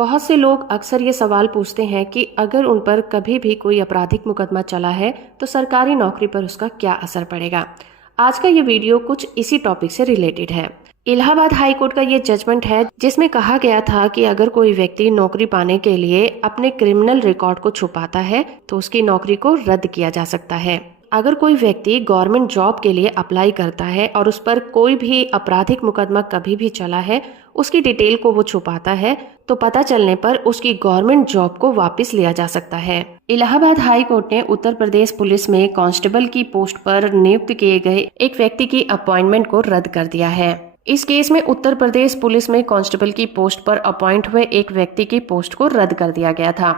बहुत से लोग अक्सर ये सवाल पूछते हैं कि अगर उन पर कभी भी कोई आपराधिक मुकदमा चला है तो सरकारी नौकरी पर उसका क्या असर पड़ेगा। आज का ये वीडियो कुछ इसी टॉपिक से रिलेटेड है। इलाहाबाद हाई कोर्ट का ये जजमेंट है जिसमें कहा गया था कि अगर कोई व्यक्ति नौकरी पाने के लिए अपने क्रिमिनल रिकॉर्ड को छुपाता है तो उसकी नौकरी को रद्द किया जा सकता है। अगर कोई व्यक्ति गवर्नमेंट जॉब के लिए अप्लाई करता है और उस पर कोई भी आपराधिक मुकदमा कभी भी चला है, उसकी डिटेल को वो छुपाता है तो पता चलने पर उसकी गवर्नमेंट जॉब को वापस लिया जा सकता है। इलाहाबाद हाई कोर्ट ने उत्तर प्रदेश पुलिस में कांस्टेबल की पोस्ट पर नियुक्त किए गए एक व्यक्ति की अपॉइंटमेंट को रद्द कर दिया है। इस केस में उत्तर प्रदेश पुलिस में कांस्टेबल की पोस्ट पर अपॉइंट हुए एक व्यक्ति की पोस्ट को रद्द कर दिया गया था।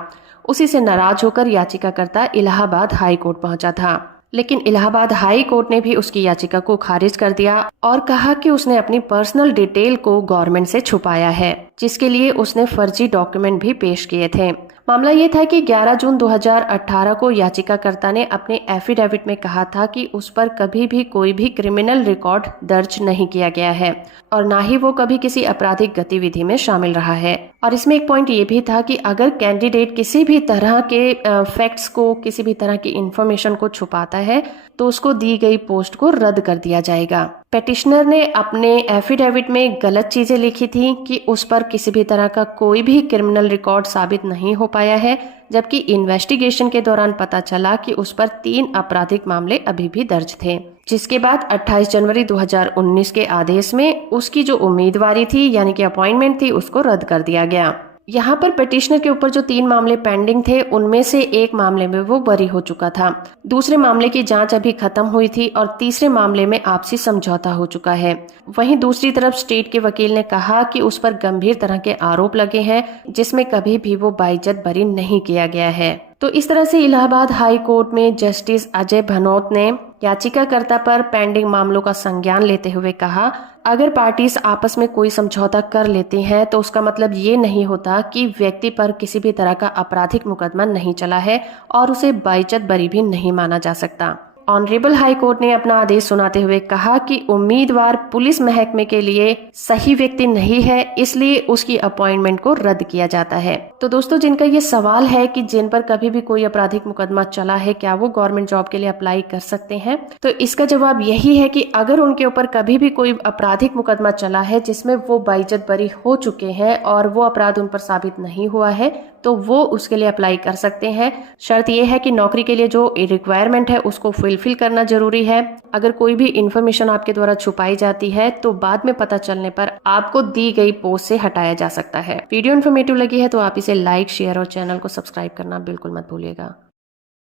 उसी से नाराज होकर याचिकाकर्ता इलाहाबाद हाई कोर्ट पहुंचा था, लेकिन इलाहाबाद हाई कोर्ट ने भी उसकी याचिका को खारिज कर दिया और कहा कि उसने अपनी पर्सनल डिटेल को गवर्नमेंट से छुपाया है, जिसके लिए उसने फर्जी डॉक्यूमेंट भी पेश किए थे। मामला ये था कि 11 जून 2018 को याचिकाकर्ता ने अपने एफिडेविट में कहा था कि उस पर कभी भी कोई भी क्रिमिनल रिकॉर्ड दर्ज नहीं किया गया है और ना ही वो कभी किसी आपराधिक गतिविधि में शामिल रहा है। और इसमें एक पॉइंट ये भी था कि अगर कैंडिडेट किसी भी तरह के फैक्ट्स को, किसी भी तरह की इंफॉर्मेशन को छुपाता है तो उसको दी गई पोस्ट को रद्द कर दिया जाएगा। पेटिशनर ने अपने एफिडेविट में गलत चीजें लिखी थी कि उस पर किसी भी तरह का कोई भी क्रिमिनल रिकॉर्ड साबित नहीं हो पाया है, जबकि इन्वेस्टिगेशन के दौरान पता चला कि उस पर 3 आपराधिक मामले अभी भी दर्ज थे। जिसके बाद 28 जनवरी 2019 के आदेश में उसकी जो उम्मीदवारी थी यानी कि अपॉइंटमेंट थी उसको रद्द कर दिया गया। यहाँ पर पिटिशनर के ऊपर जो 3 मामले पेंडिंग थे उनमें से एक मामले में वो बरी हो चुका था, दूसरे मामले की जांच अभी खत्म हुई थी और तीसरे मामले में आपसी समझौता हो चुका है। वहीं दूसरी तरफ स्टेट के वकील ने कहा कि उस पर गंभीर तरह के आरोप लगे हैं जिसमें कभी भी वो बाइज्जत बरी नहीं किया गया है। तो इस तरह से इलाहाबाद हाई कोर्ट में जस्टिस अजय भनोत ने याचिकाकर्ता पर पेंडिंग मामलों का संज्ञान लेते हुए कहा, अगर पार्टीज आपस में कोई समझौता कर लेती हैं तो उसका मतलब ये नहीं होता कि व्यक्ति पर किसी भी तरह का आपराधिक मुकदमा नहीं चला है और उसे बाइज्जत बरी भी नहीं माना जा सकता। ऑनरेबल हाई कोर्ट ने अपना आदेश सुनाते हुए कहा कि उम्मीदवार पुलिस महकमे के लिए सही व्यक्ति नहीं है, इसलिए उसकी अपॉइंटमेंट को रद्द किया जाता है। तो दोस्तों, जिनका ये सवाल है कि जिन पर कभी भी कोई आपराधिक मुकदमा चला है क्या वो गवर्नमेंट जॉब के लिए अप्लाई कर सकते हैं, तो इसका जवाब यही है कि अगर उनके ऊपर कभी भी कोई आपराधिक मुकदमा चला है जिसमें वो बाइज्जत बरी हो चुके हैं और वो अपराध उन पर साबित नहीं हुआ है तो वो उसके लिए अप्लाई कर सकते हैं। शर्त ये है कि नौकरी के लिए जो रिक्वायरमेंट है उसको फुलफिल करना जरूरी है। अगर कोई भी इंफॉर्मेशन आपके द्वारा छुपाई जाती है तो बाद में पता चलने पर आपको दी गई पोस्ट से हटाया जा सकता है। वीडियो इन्फॉर्मेटिव लगी है तो आप इसे लाइक, शेयर और चैनल को सब्सक्राइब करना बिल्कुल मत भूलिएगा।